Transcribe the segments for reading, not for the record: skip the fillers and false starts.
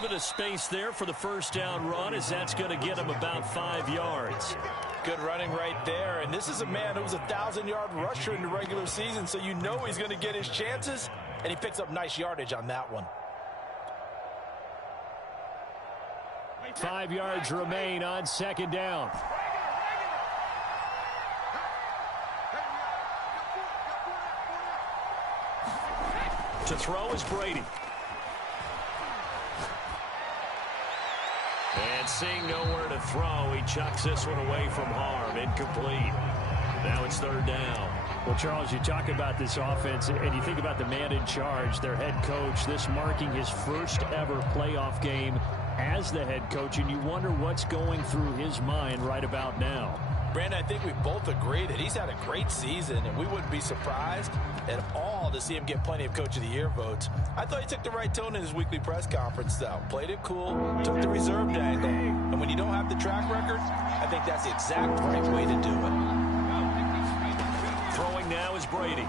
little bit of space there for the first down run, as that's going to get him about 5 yards. Good running right there. And this is a man who was a 1,000-yard rusher in the regular season, so you know he's going to get his chances, and he picks up nice yardage on that one. 5 yards remain on second down. To throw is Brady. And seeing nowhere to throw, he chucks this one away from harm. Incomplete. Now it's third down. Well, Charles, you talk about this offense, and you think about the man in charge, their head coach, this marking his first ever playoff game as the head coach, and you wonder what's going through his mind right about now. Brandon, I think we both agree that he's had a great season, and we wouldn't be surprised at all to see him get plenty of Coach of the Year votes. I thought he took the right tone in his weekly press conference, though. Played it cool, took the reserved angle, and when you don't have the track record, I think that's the exact right way to do it. Throwing now is Brady.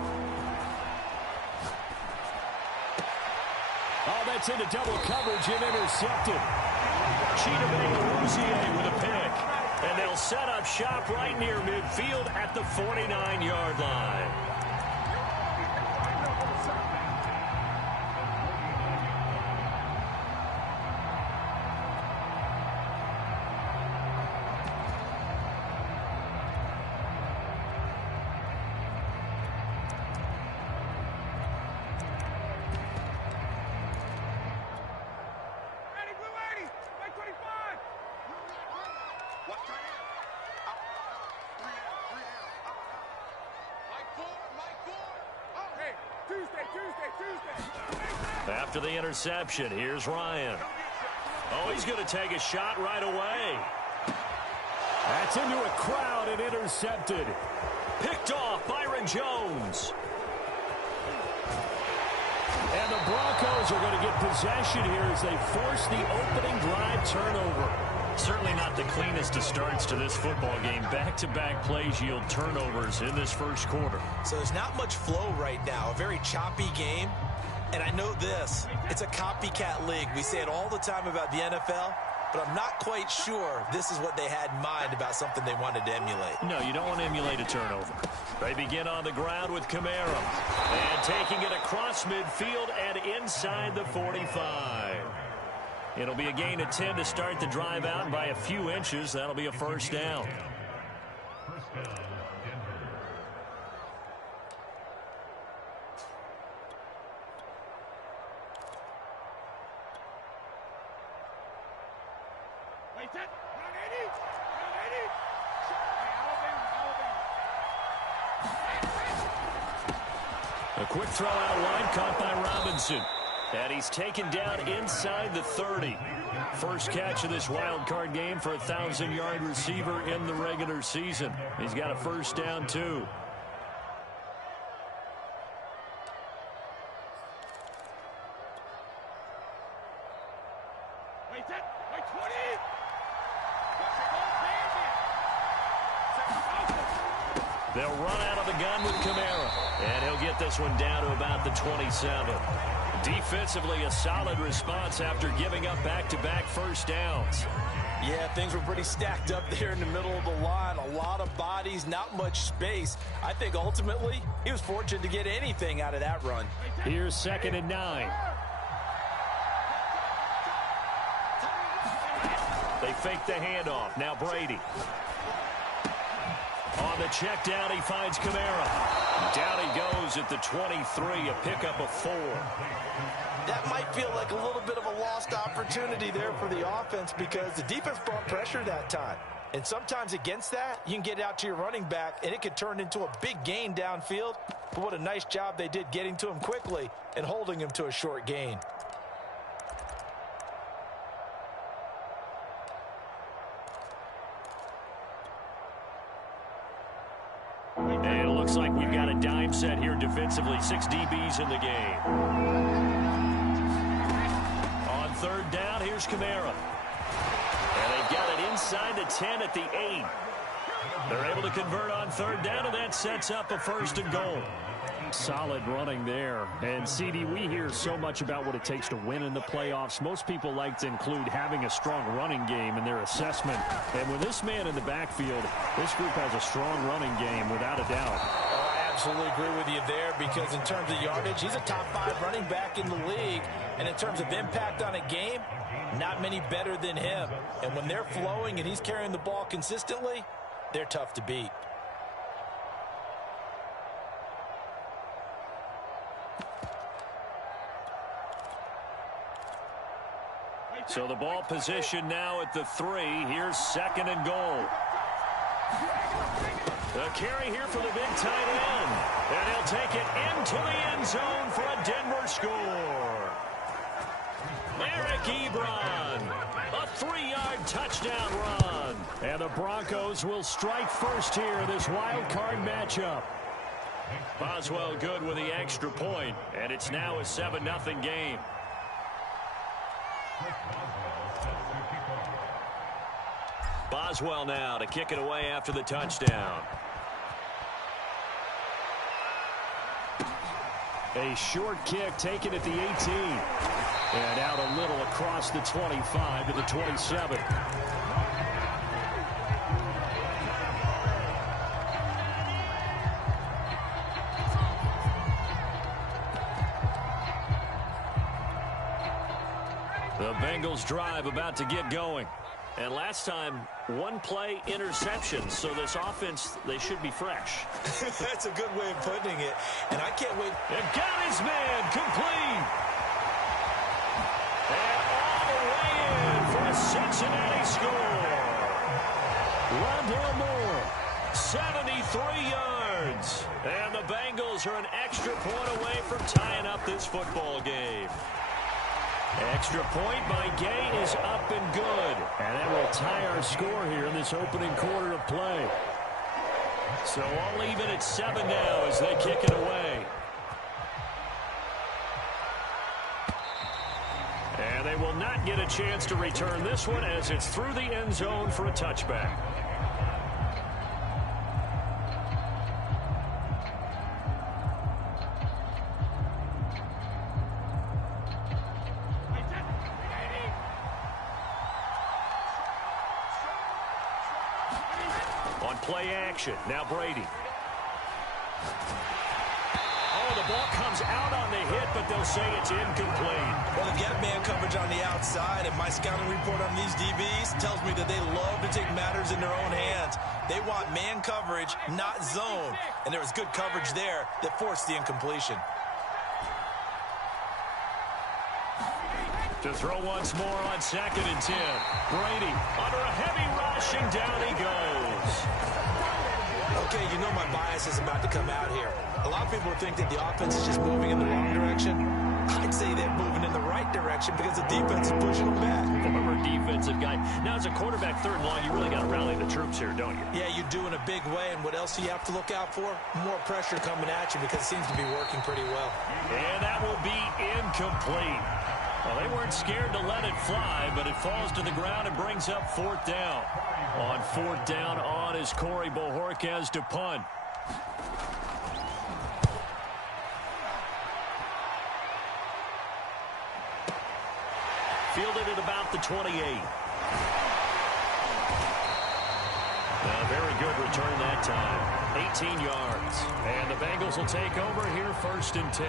Oh, that's into double coverage and intercepted. Jtdg with a pick. And they'll set up shop right near midfield at the 49-yard line. After the interception, here's Ryan. Oh, he's going to take a shot right away. That's into a crowd and intercepted. Picked off Byron Jones. And the Broncos are going to get possession here as they force the opening drive turnover. Certainly not the cleanest of starts to this football game. Back-to-back plays yield turnovers in this first quarter. So there's not much flow right now. A very choppy game. And I know this, it's a copycat league. We say it all the time about the NFL, but I'm not quite sure this is what they had in mind about something they wanted to emulate. No, you don't want to emulate a turnover. They begin on the ground with Kamara. And taking it across midfield and inside the 45. It'll be a gain of 10 to start the drive out by a few inches. That'll be a first down. A quick throw out wide, caught by Robinson. And he's taken down inside the 30. First catch of this wild card game for a 1,000-yard receiver in the regular season. He's got a first down, too. They'll run out of the gun with Kamara. And he'll get this one down to about the 27. Defensively, a solid response after giving up back-to-back first downs. Yeah, things were pretty stacked up there in the middle of the line. A lot of bodies, not much space. I think ultimately he was fortunate to get anything out of that run. Here's 2nd and 9. They fake the handoff. Now Brady. On the check down, he finds Kamara. Down he goes at the 23, a pickup of 4. That might feel like a little bit of a lost opportunity there for the offense because the defense brought pressure that time. And sometimes against that, you can get out to your running back, and it could turn into a big gain downfield. But what a nice job they did getting to him quickly and holding him to a short gain. And it looks like we've got a dime set here defensively. 6 DBs in the game. On third down, here's Kamara. And they've got it inside the 10 at the 8. They're able to convert on third down, and that sets up a 1st and goal. Solid running there. And, CD, we hear so much about what it takes to win in the playoffs. Most people like to include having a strong running game in their assessment. And with this man in the backfield, this group has a strong running game without a doubt. Oh, I absolutely agree with you there because in terms of yardage, he's a top 5 running back in the league. And in terms of impact on a game, not many better than him. And when they're flowing and he's carrying the ball consistently, they're tough to beat. So the ball position now at the 3. Here's 2nd and goal. The carry here for the big tight end. And he'll take it into the end zone for a Denver score. Eric Ebron, a 3-yard touchdown run. And the Broncos will strike first here in this wild card matchup. Boswell good with the extra point, and it's now a 7-0 game. Boswell now to kick it away after the touchdown. A short kick taken at the 18. And out a little across the 25 to the 27. The Bengals drive about to get going. And last time, 1-play interception. So this offense, they should be fresh. That's a good way of putting it. And I can't wait. They've got his man complete. And all the way in for a Cincinnati score. Rondell Moore. 73 yards. And the Bengals are an extra point away from tying up this football game. Extra point by Gay is up and good. And that will tie our score here in this opening quarter of play. So all even at 7 now as they kick it away. And they will not get a chance to return this one as it's through the end zone for a touchback. On play action, now Brady. Oh, the ball comes out on the hit, but they'll say it's incomplete. Well, they've got man coverage on the outside, and my scouting report on these DBs tells me that they love to take matters in their own hands. They want man coverage, not zone. And there was good coverage there that forced the incompletion. To throw once more on 2nd and 10. Brady under a heavy rush, and down he goes. Okay, you know my bias is about to come out here. A lot of people think that the offense is just moving in the wrong direction. I'd say they're moving in the right direction because the defense is pushing them back. Former defensive guy. Now, as a quarterback 3rd and long, you really got to rally the troops here, don't you? Yeah, you do in a big way. And what else do you have to look out for? More pressure coming at you because it seems to be working pretty well. And that will be incomplete. Well, they weren't scared to let it fly, but it falls to the ground and brings up 4th down. On 4th down on is Corey Bojorquez to punt. Fielded at about the 28. Very good return that time. 18 yards. And the Bengals will take over here 1st and 10.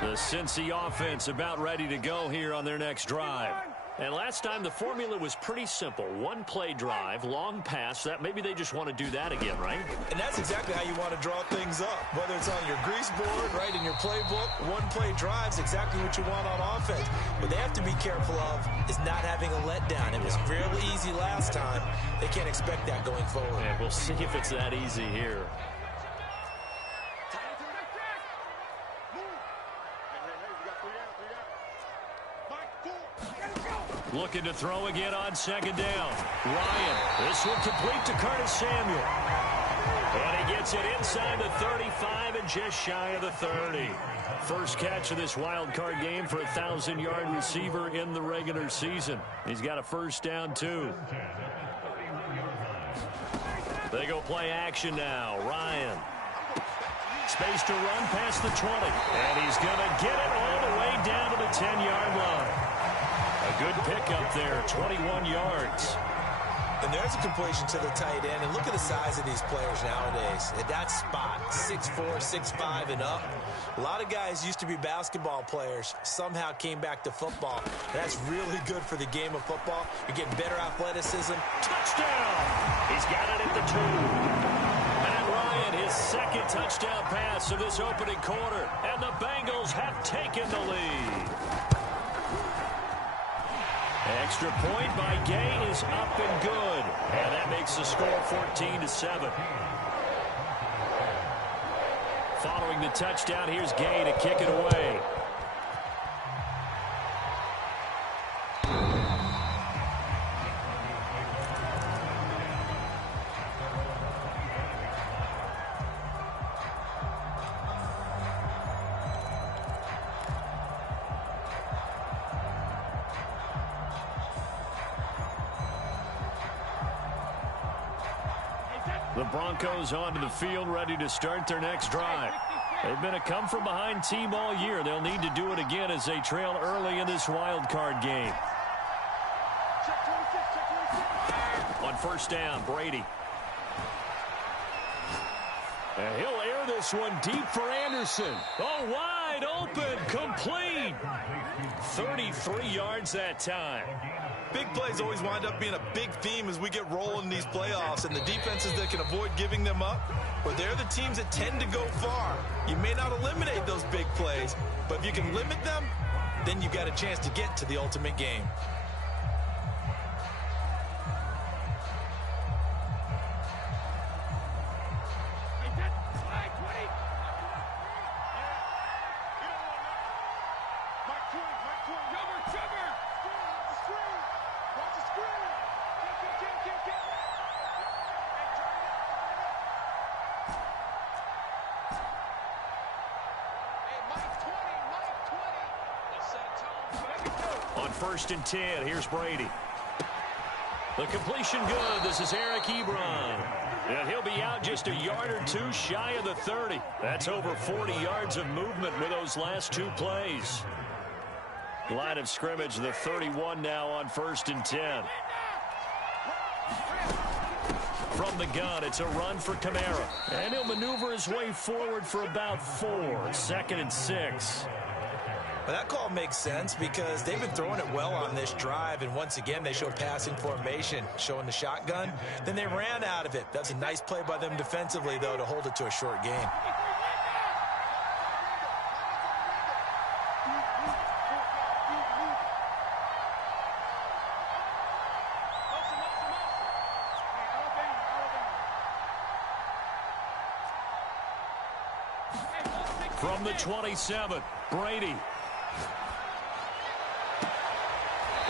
The Cincy offense about ready to go here on their next drive. And last time the formula was pretty simple. 1-play drive, long pass. That maybe they just want to do that again, right? And that's exactly how you want to draw things up. Whether it's on your grease board, right, in your playbook, 1-play drive's exactly what you want on offense. What they have to be careful of is not having a letdown. It was fairly easy last time. They can't expect that going forward. And we'll see if it's that easy here. Looking to throw again on 2nd down. Ryan, this one complete to Curtis Samuel. And he gets it inside the 35 and just shy of the 30. First catch of this wild card game for a 1,000-yard receiver in the regular season. He's got a first down, too. They go play action now. Ryan. Space to run past the 20. And he's going to get it all the way down to the 10-yard line. A good pickup there, 21 yards. And there's a completion to the tight end. And look at the size of these players nowadays. At that spot, 6'4", 6'5", and up. A lot of guys used to be basketball players. Somehow came back to football. That's really good for the game of football. You're getting better athleticism. Touchdown! He's got it at the 2. Matt Ryan, his second touchdown pass of this opening quarter. And the Bengals have taken the lead. Extra point by Gay is up and good. And that makes the score 14-7. Following the touchdown, here's Gay to kick it away. The Broncos onto the field, ready to start their next drive. They've been a come-from-behind team all year. They'll need to do it again as they trail early in this wild card game. On first down, Brady. And he'll air this one deep for Anderson. Oh, wide open, complete. 33 yards that time. Big plays always wind up being a big theme as we get rolling in these playoffs, and the defenses that can avoid giving them up, well, they're the teams that tend to go far. You may not eliminate those big plays, but if you can limit them, then you've got a chance to get to the ultimate game. On first and 10, here's Brady. The completion good. This is Eric Ebron. And he'll be out just a yard or two shy of the 30. That's over 40 yards of movement with those last two plays. Line of scrimmage, the 31 now on first and 10. From the gun, it's a run for Kamara. And he'll maneuver his way forward for about 4. Second and 6. Well, that call makes sense because they've been throwing it well on this drive, and once again they show passing formation, showing the shotgun. Then they ran out of it. That's a nice play by them defensively, though, to hold it to a short gain. From the 27, Brady.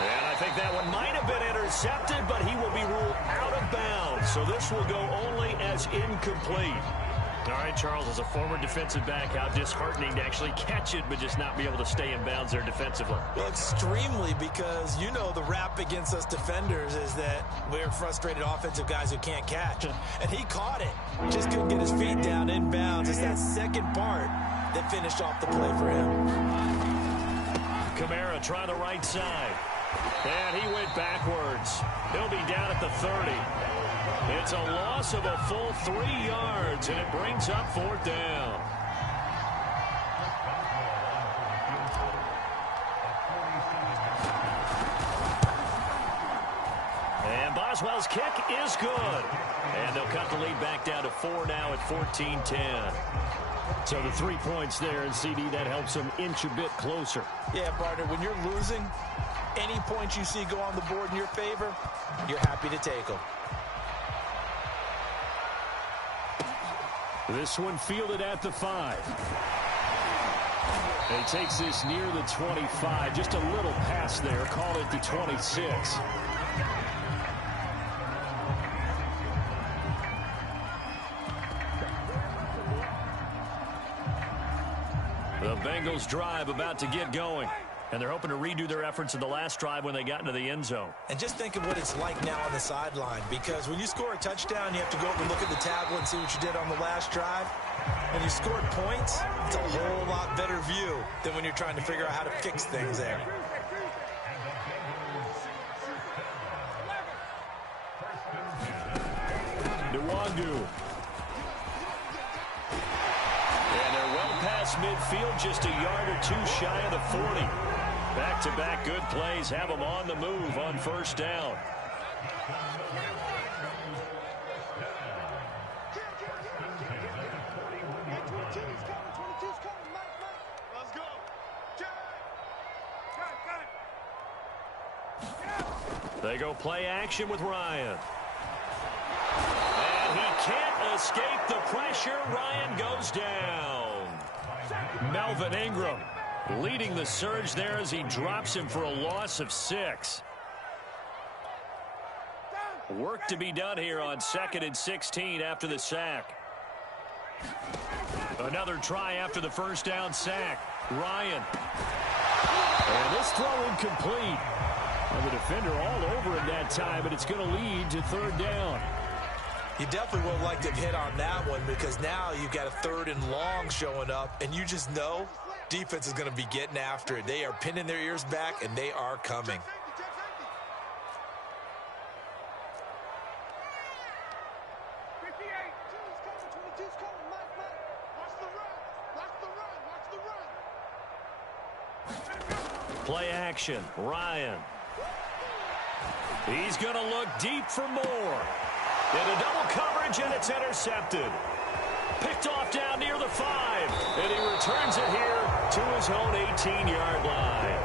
And I think that one might have been intercepted, but he will be ruled out of bounds. So this will go only as incomplete. All right, Charles, as a former defensive back, how disheartening to actually catch it, but just not be able to stay in bounds there defensively. Well, extremely, because you know the rap against us defenders is that we're frustrated offensive guys who can't catch. And he caught it. Just couldn't get his feet down in bounds. It's that second part that finished off the play for him. Kamara try the right side. And he went backwards. He'll be down at the 30. It's a loss of a full 3 yards, and it brings up fourth down. And Boswell's kick is good. And they'll cut the lead back down to 4 now at 14-10. So the 3 points there, and CD, that helps them inch a bit closer. Yeah, partner, when you're losing, any points you see go on the board in your favor, you're happy to take them. This one fielded at the 5. He takes this near the 25. Just a little pass there. Call it the 26. Bengals drive about to get going. And they're hoping to redo their efforts in the last drive when they got into the end zone. And just think of what it's like now on the sideline, because when you score a touchdown, you have to go over and look at the tablet and see what you did on the last drive. When you scored points, it's a whole lot better view than when you're trying to figure out how to fix things there. Nwangu. And they're well past midfield, just a yard or two shy of the 40. Back-to-back good plays have them on the move on first down. They go play action with Ryan. And he can't escape the pressure. Ryan goes down. Melvin Ingram leading the surge there as he drops him for a loss of 6. Work to be done here on 2nd and 16 after the sack. Another try after the first down sack. Ryan. And this throw incomplete. And the defender all over him that time, but it's going to lead to 3rd down. You definitely would have liked to hit on that one, because now you've got a 3rd and long showing up, and you just know defense is going to be getting after it. They are pinning their ears back, and they are coming. Play action. Ryan. He's going to look deep for more. Into double coverage, and it's intercepted. Picked off down near the 5. And he returns it here to his own 18-yard line.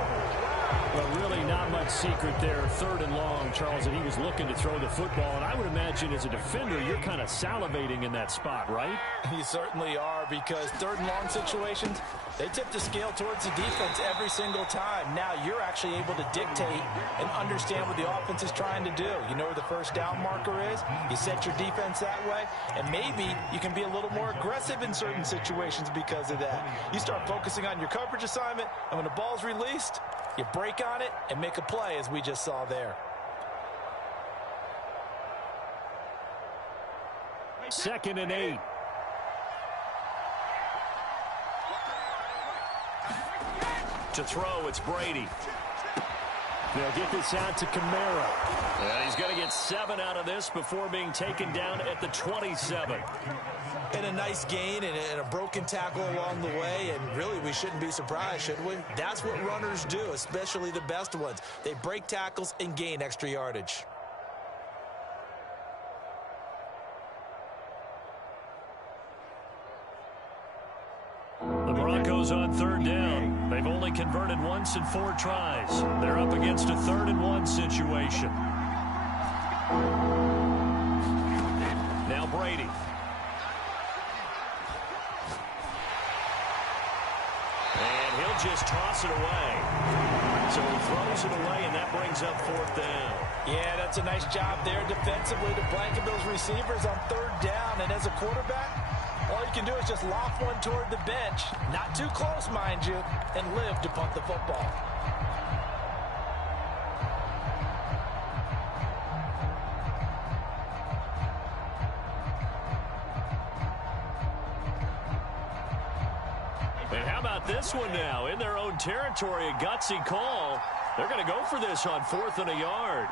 Well, really not much secret there. 3rd and long, Charles, and he was looking to throw the football. And I would imagine as a defender, you're kind of salivating in that spot, right? You certainly are, because 3rd and long situations, they tip the scale towards the defense every single time. Now you're actually able to dictate and understand what the offense is trying to do. You know where the first down marker is. You set your defense that way, and maybe you can be a little more aggressive in certain situations because of that. You start focusing on your coverage assignment, and when the ball's released, you break on it and make a play, as we just saw there. 2nd and 8. To throw, it's Brady. They'll get this out to Kamara. And he's going to get 7 out of this before being taken down at the 27. And a nice gain and a broken tackle along the way, and really we shouldn't be surprised, should we? That's what runners do, especially the best ones. They break tackles and gain extra yardage. The Broncos on 3rd down. They've only converted once in 4 tries. They're up against a 3rd and 1 situation. Now Brady. And he'll just toss it away. So he throws it away, and that brings up 4th down. Yeah, that's a nice job there defensively to blanket those receivers on 3rd down. And as a quarterback, all you can do is just loft one toward the bench, not too close, mind you, and live to punt the football. And how about this one now? In their own territory, a gutsy call. They're going to go for this on 4th and a yard.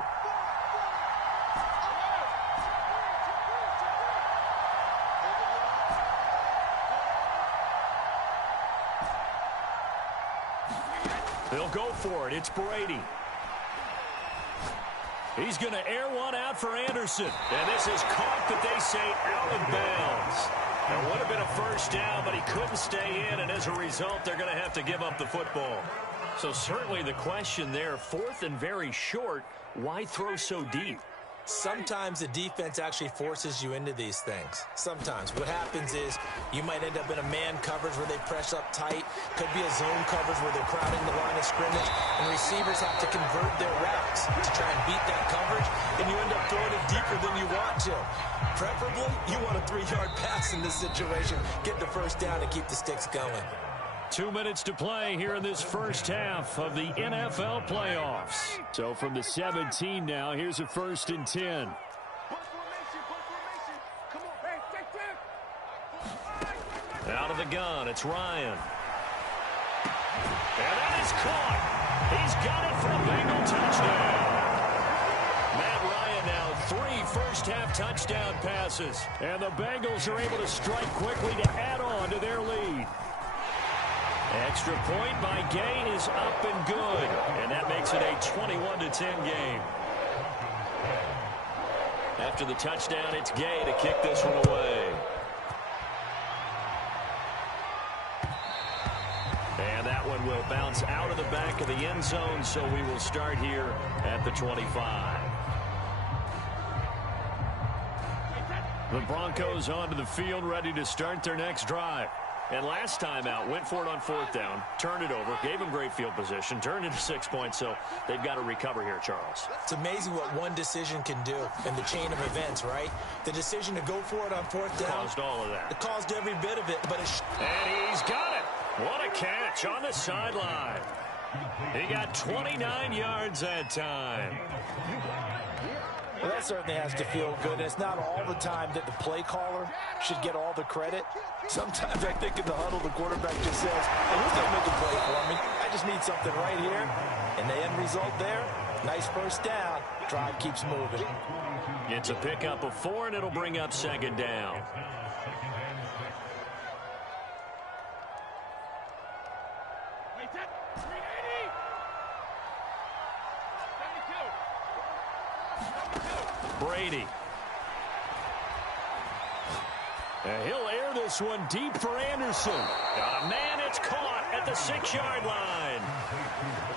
They'll go for it. It's Brady. He's going to air one out for Anderson. And this is caught, but they say out of bounds. It would have been a first down, but he couldn't stay in, and as a result, they're going to have to give up the football. So certainly the question there, 4th and very short, why throw so deep? Sometimes the defense actually forces you into these things. Sometimes. What happens is you might end up in a man coverage where they press up tight. Could be a zone coverage where they're crowding the line of scrimmage. And receivers have to convert their routes to try and beat that coverage. And you end up throwing it deeper than you want to. Preferably, you want a 3-yard pass in this situation. Get the first down and keep the sticks going. 2 minutes to play here in this first half of the NFL playoffs. So from the 17 now, here's a 1st and 10. Out of the gun, it's Ryan. And that is caught. He's got it for a Bengal touchdown. Matt Ryan now 3 first-half touchdown passes. And the Bengals are able to strike quickly to add on to their lead. Extra point by Gay is up and good. And that makes it a 21-10 game. After the touchdown, it's Gay to kick this one away. And that one will bounce out of the back of the end zone, so we will start here at the 25. The Broncos onto the field, ready to start their next drive. And last time out, went for it on 4th down, turned it over, gave them great field position, turned into 6 points, so they've got to recover here, Charles. It's amazing what one decision can do in the chain of events, right? The decision to go for it on 4th down. Caused all of that. It caused every bit of it, but And he's got it. What a catch on the sideline. He got 29 yards that time. Well, that certainly has to feel good. And it's not all the time that the play caller should get all the credit. Sometimes I think in the huddle, the quarterback just says, hey, who's going to make a play for me? I just need something right here. And the end result there, nice 1st down. Drive keeps moving. It's a pickup of 4, and it'll bring up 2nd down. Brady. And he'll air this one deep for Anderson. Got a man, it's caught at the 6-yard line.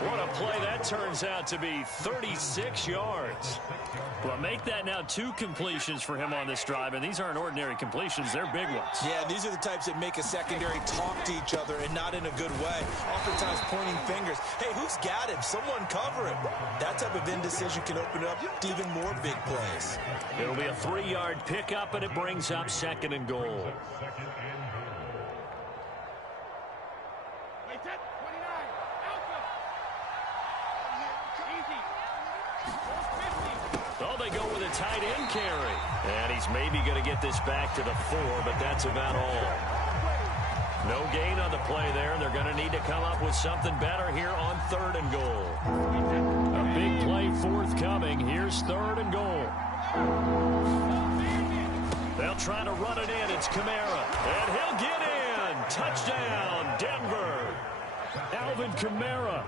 What a play that turns out to be, 36 yards. Well, make that now 2 completions for him on this drive, and these aren't ordinary completions. They're big ones. Yeah, these are the types that make a secondary talk to each other and not in a good way. Oftentimes pointing fingers. Hey, who's got him? Someone cover him. That type of indecision can open up to even more big plays. It'll be a 3-yard pickup, and it brings up 2nd and goal. Oh, they go with a tight end carry. And he's maybe going to get this back to the 4, but that's about all. No gain on the play there. They're going to need to come up with something better here on 3rd and goal. A big play forthcoming. Here's 3rd and goal. They'll try to run it in. It's Kamara. And he'll get in. Touchdown, Denver. Alvin Kamara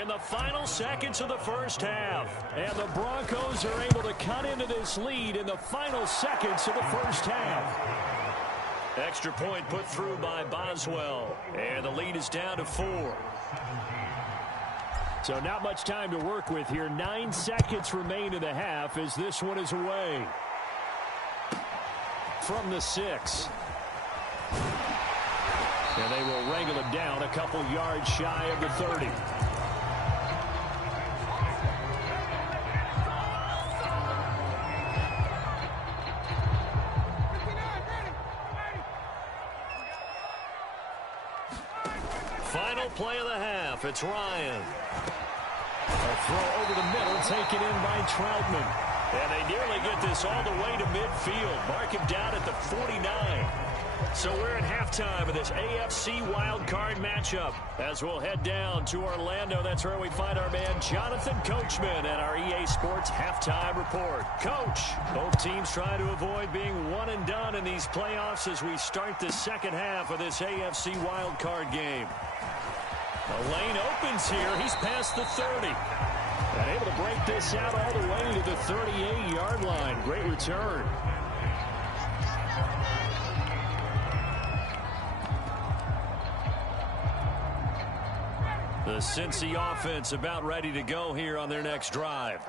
in the final seconds of the first half. And the Broncos are able to cut into this lead in the final seconds of the first half. Extra point put through by Boswell. And the lead is down to 4. So not much time to work with here. 9 seconds remain in the half as this one is away. From the 6. And they will wrangle him down a couple yards shy of the 30. Final play of the half. It's Ryan. A throw over the middle, taken in by Troutman. And they nearly get this all the way to midfield. Mark him down at the 49. So we're at halftime of this AFC wildcard matchup. As we'll head down to Orlando, that's where we find our man Jonathan Coachman at our EA Sports Halftime Report. Coach, both teams trying to avoid being one and done in these playoffs as we start the second half of this AFC wildcard game. The lane opens here. He's past the 30. And able to break this out all the way to the 38-yard line. Great return. The Cincy offense about ready to go here on their next drive.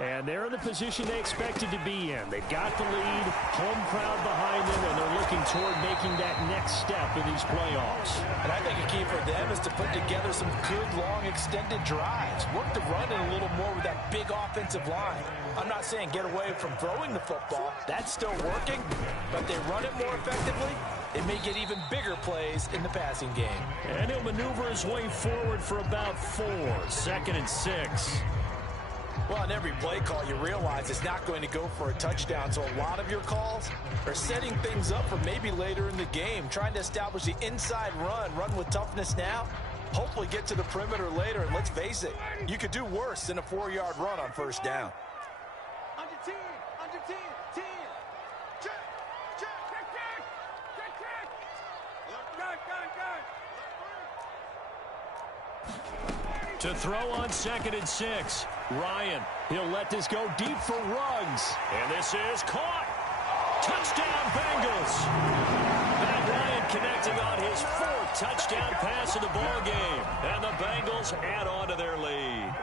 And they're in the position they expected to be in. They've got the lead, home crowd behind them, and they're looking toward making that next step in these playoffs. And I think a key for them is to put together some good, long, extended drives. Work the run in a little more with that big offensive line. I'm not saying get away from throwing the football. That's still working, but they run it more effectively. it may get even bigger plays in the passing game. And he'll maneuver his way forward for about 4. 2nd and 6. Well, on every play call, you realize it's not going to go for a touchdown. So a lot of your calls are setting things up for maybe later in the game, trying to establish the inside run with toughness now, hopefully get to the perimeter later. And let's face it, you could do worse than a 4-yard run on 1st down. Under 10, under 10, 10. Check, check, check. To throw on 2nd and 6. Ryan, he'll let this go deep for Ruggs. And this is caught. Touchdown, Bengals. Matt Ryan connecting on his 4th touchdown pass of the ball game. And the Bengals add on to their lead.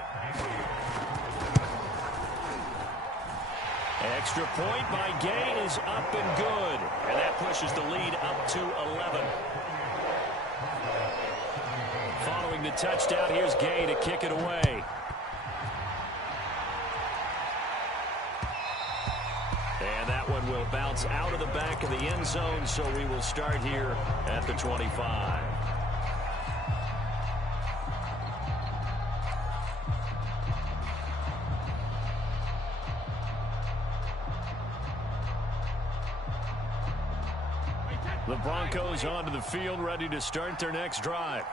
Extra point by Gay is up and good. And that pushes the lead up to 11. Following the touchdown, here's Gay to kick it away. And that one will bounce out of the back of the end zone, so we will start here at the 25. The Broncos onto the field, ready to start their next drive.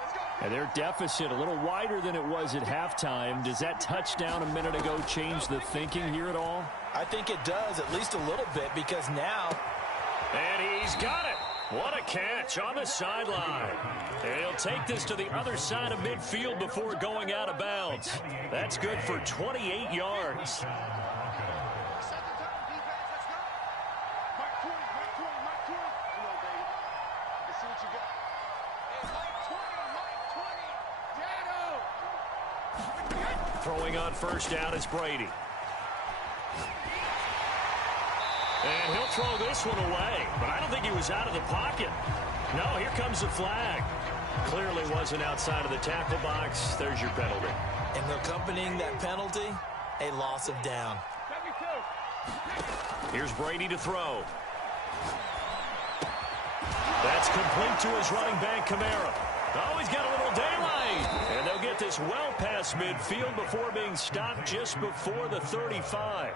And their deficit a little wider than it was at halftime. Does that touchdown a minute ago change the thinking here at all? I think it does, at least a little bit, because now... And he's got it. What a catch on the sideline. And he'll take this to the other side of midfield before going out of bounds. That's good for 28 yards. Throwing on 1st down is Brady. And he'll throw this one away, but I don't think he was out of the pocket. No, here comes the flag. Clearly wasn't outside of the tackle box. There's your penalty. And accompanying that penalty, a loss of down. Here's Brady to throw. That's complete to his running back, Kamara. Oh, he's got a little daylight. And they'll get this well past midfield before being stopped just before the 35.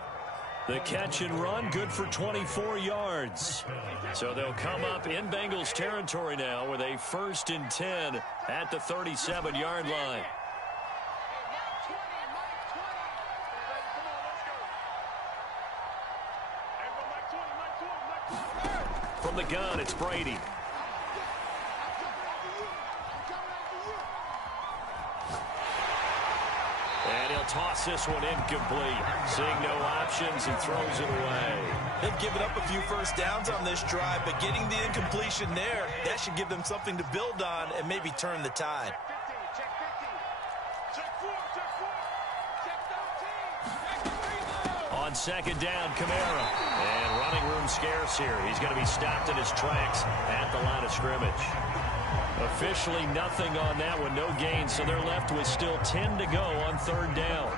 The catch and run, good for 24 yards. So they'll come up in Bengals territory now with a 1st and 10 at the 37-yard line. From the gun, it's Brady. And he'll toss this one incomplete. Seeing no options, he throws it away. They've given up a few 1st downs on this drive, but getting the incompletion there, that should give them something to build on and maybe turn the tide. On 2nd down, Kamara. And running room scarce here. He's going to be stopped in his tracks at the line of scrimmage. Officially nothing on that one, no gain, so they're left with still 10 to go on 3rd down.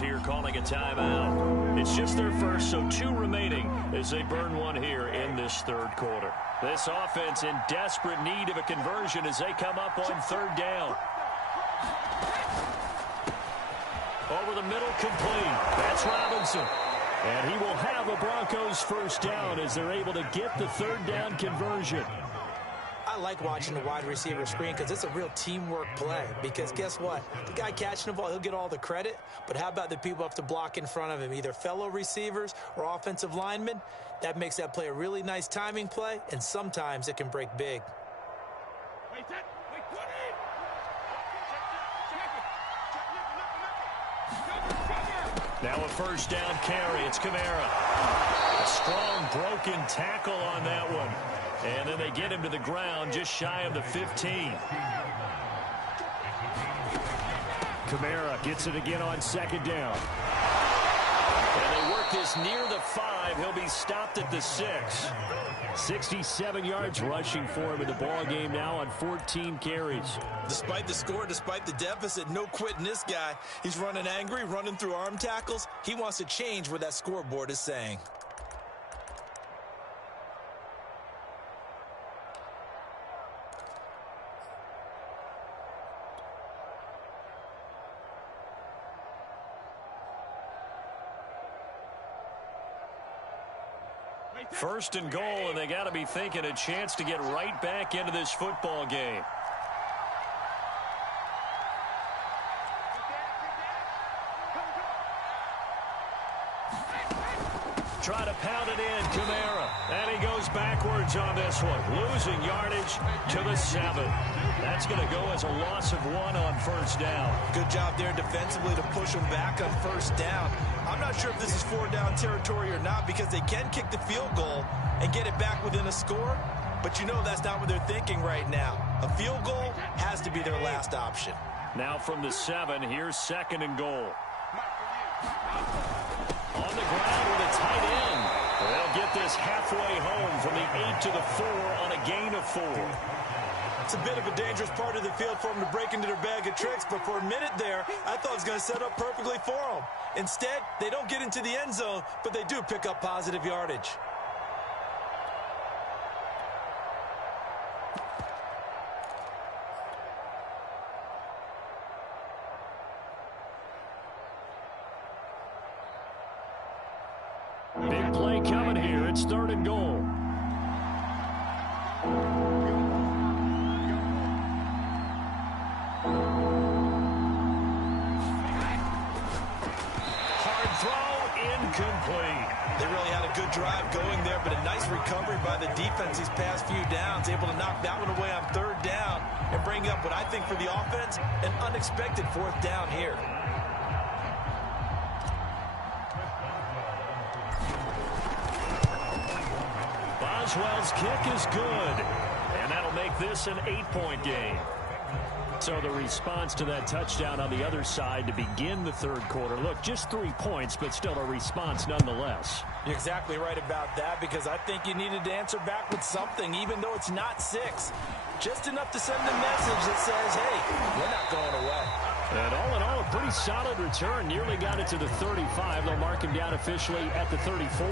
Here calling a timeout. It's just their first, so 2 remaining as they burn one here in this 3rd quarter. This offense in desperate need of a conversion as they come up on 3rd down. Over the middle, complete. That's Robinson. And he will have a Broncos 1st down as they're able to get the 3rd down conversion. I like watching the wide receiver screen because it's a real teamwork play. Because guess what? The guy catching the ball, he'll get all the credit. But how about the people who have to block in front of him, either fellow receivers or offensive linemen? That makes that play a really nice timing play, and sometimes it can break big. Now a 1st down carry. It's Kamara. A strong broken tackle on that one. And then they get him to the ground just shy of the 15. Kamara gets it again on second down. And they work this near the 5. He'll be stopped at the 6. 67 yards rushing for him in the ball game now on 14 carries. Despite the score, despite the deficit, no quitting this guy. He's running angry, running through arm tackles. He wants to change what that scoreboard is saying. First and goal, and they got to be thinking a chance to get right back into this football game. Try to pound it in, Kamara. And he goes backwards on this one, losing yardage to the 7. That's going to go as a loss of 1 on first down. Good job there defensively to push him back on first down. I'm not sure if this is 4-down territory or not because they can kick the field goal and get it back within a score. But you know that's not what they're thinking right now. A field goal has to be their last option. Now from the 7, here's second and goal. On the ground with a tight end. They'll get this halfway home from the 8 to the 4 on a gain of 4. It's a bit of a dangerous part of the field for them to break into their bag of tricks, but for a minute there, I thought it was going to set up perfectly for them. Instead, they don't get into the end zone, but they do pick up positive yardage. Big play coming here. It's third and goal. Hard throw, incomplete. They really had a good drive going there, but a nice recovery by the defense these past few downs, able to knock that one away on third down and bring up what I think for the offense, an unexpected fourth down here. Boswell's kick is good, and that'll make this an 8-point game. So the response to that touchdown on the other side to begin the third quarter. Look, just 3 points, but still a response nonetheless. You're exactly right about that because I think you needed to answer back with something, even though it's not 6. Just enough to send a message that says, hey, we're not going away. And all in all, a pretty solid return. Nearly got it to the 35. They'll mark him down officially at the 34.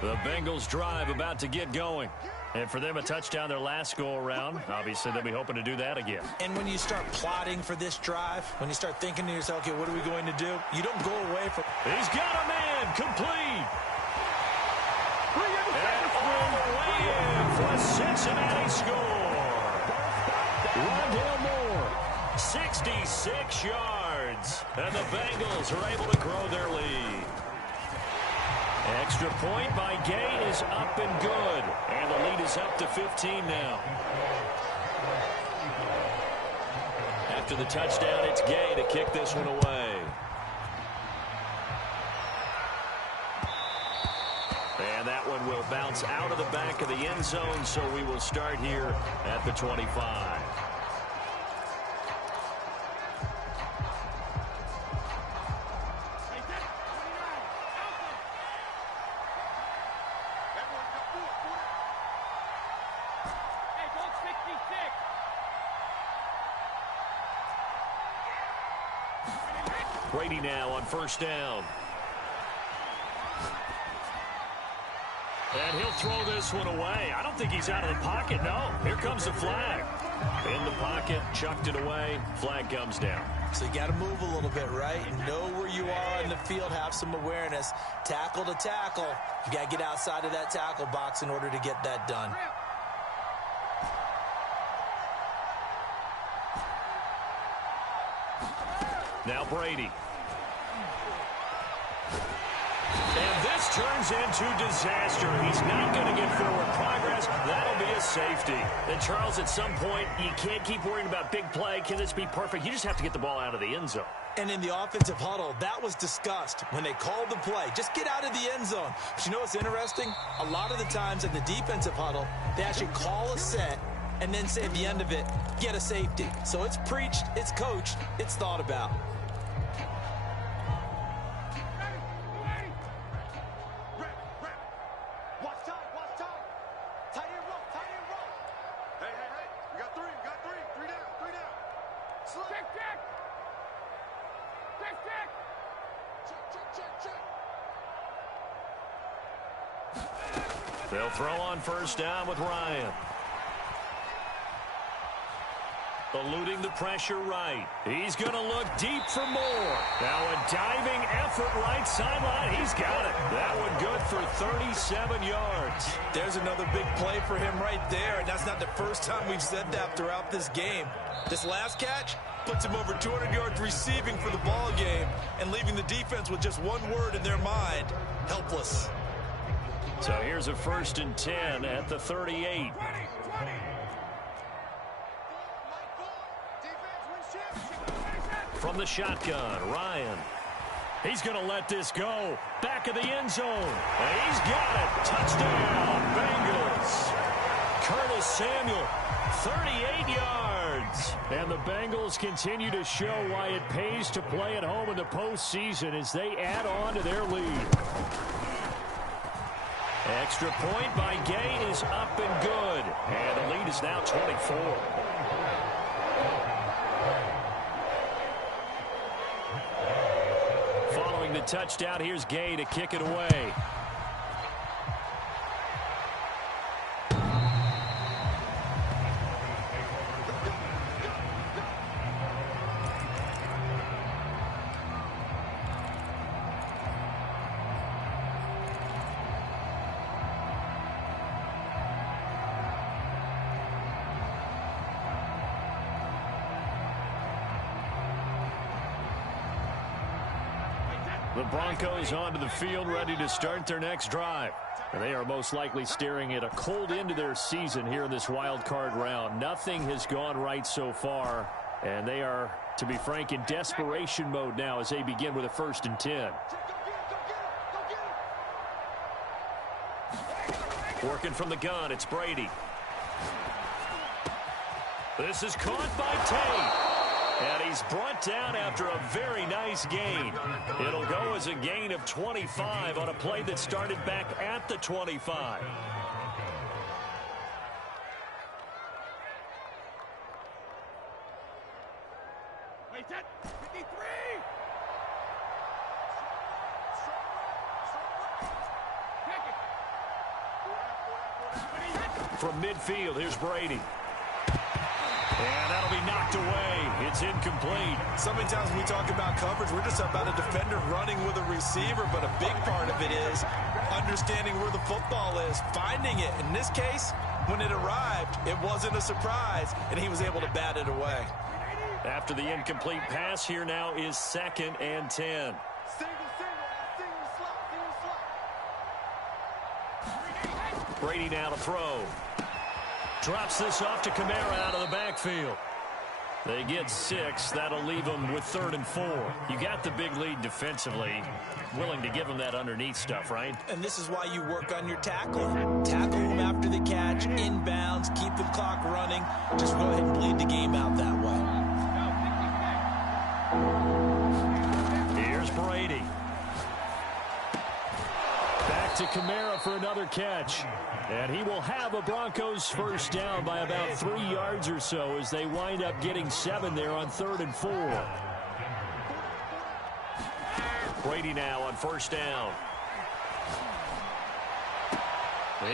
The Bengals drive about to get going. And for them, a touchdown their last go-around. Obviously, they'll be hoping to do that again. And when you start plotting for this drive, when you start thinking to yourself, okay, what are we going to do? You don't go away from... He's got a man, complete. And all the way in for a Cincinnati score. Rondale Moore, 66 yards. And the Bengals are able to grow their lead. Extra point by Gay is up and good. And the lead is up to 15 now. After the touchdown, it's Gay to kick this one away. And that one will bounce out of the back of the end zone, so we will start here at the 25. Brady now on first down. And he'll throw this one away. I don't think he's out of the pocket, no. Here comes the flag. In the pocket, chucked it away. Flag comes down. So you got to move a little bit, right? Know where you are in the field, have some awareness. Tackle to tackle. You got to get outside of that tackle box in order to get that done. Now Brady. And this turns into disaster. He's not going to get forward progress. That'll be a safety. And Charles, at some point, you can't keep worrying about big play. Can this be perfect? You just have to get the ball out of the end zone. And in the offensive huddle, that was discussed when they called the play. Just get out of the end zone. But you know what's interesting? A lot of the times in the defensive huddle, they actually call a set and then say at the end of it, get a safety. So it's preached, it's coached, it's thought about. They'll throw on first down with Ryan. Eluding the pressure right. He's going to look deep for more. Now a diving effort right sideline. He's got it. That one good for 37 yards. There's another big play for him right there, and that's not the first time we've said that throughout this game. This last catch puts him over 200 yards receiving for the ball game and leaving the defense with just one word in their mind, helpless. So here's a 1st and 10 at the 38. From the shotgun, Ryan. He's going to let this go. Back of the end zone. And he's got it. Touchdown, Bengals. Curtis Samuel, 38 yards. And the Bengals continue to show why it pays to play at home in the postseason as they add on to their lead. Extra point by Gay is up and good. And the lead is now 24. Following the touchdown, here's Gay to kick it away. The Broncos onto the field, ready to start their next drive. And they are most likely staring at a cold end to their season here in this wild card round. Nothing has gone right so far, and they are, to be frank, in desperation mode now as they begin with a 1st and 10. Working from the gun, it's Brady. This is caught by Tate. And he's brought down after a very nice gain. It'll go as a gain of 25 on a play that started back at the 25. Wait, that 53. From midfield, here's Brady. And that'll be knocked away. It's incomplete. So many times when we talk about coverage, we're just about a defender running with a receiver, but a big part of it is understanding where the football is, finding it. In this case, when it arrived, it wasn't a surprise, and he was able to bat it away. After the incomplete pass, here now is 2nd and 10. Brady now to throw. Drops this off to Kamara out of the backfield. They get 6. That'll leave them with 3rd and 4. You got the big lead defensively. Willing to give them that underneath stuff, right? And this is why you work on your tackling. Tackle them after the catch, inbounds, keep the clock running. Just go ahead and bleed the game out that way. Here's Brady. Back to Kamara for another catch. And he will have a Broncos 1st down by about 3 yards or so as they wind up getting 7 there on 3rd and 4. Brady now on 1st down.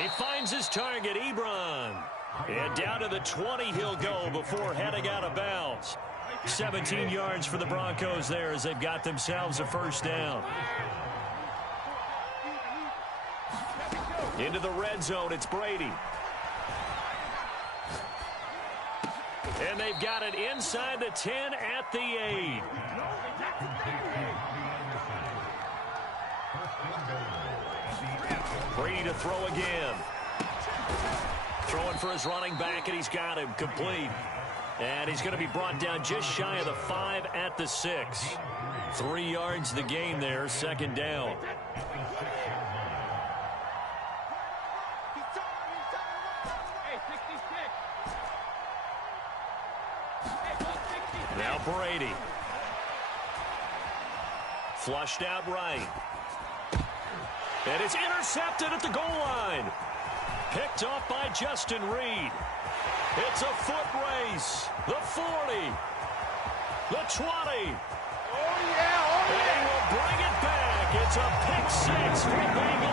He finds his target, Ebron. And down to the 20 he'll go before heading out of bounds. 17 yards for the Broncos there as they've got themselves a 1st down. Into the red zone, it's Brady. And they've got it inside the 10 at the 8. Brady to throw again. Throwing for his running back, and he's got him complete. And he's going to be brought down just shy of the 5 at the 6. 3 yards the gain there, second down. Now Brady. Flushed out right. And it's intercepted at the goal line. Picked off by Justin Reed. It's a foot race. The 40. The 20. Oh, yeah. And he will bring it back. It's a pick six for Bengals.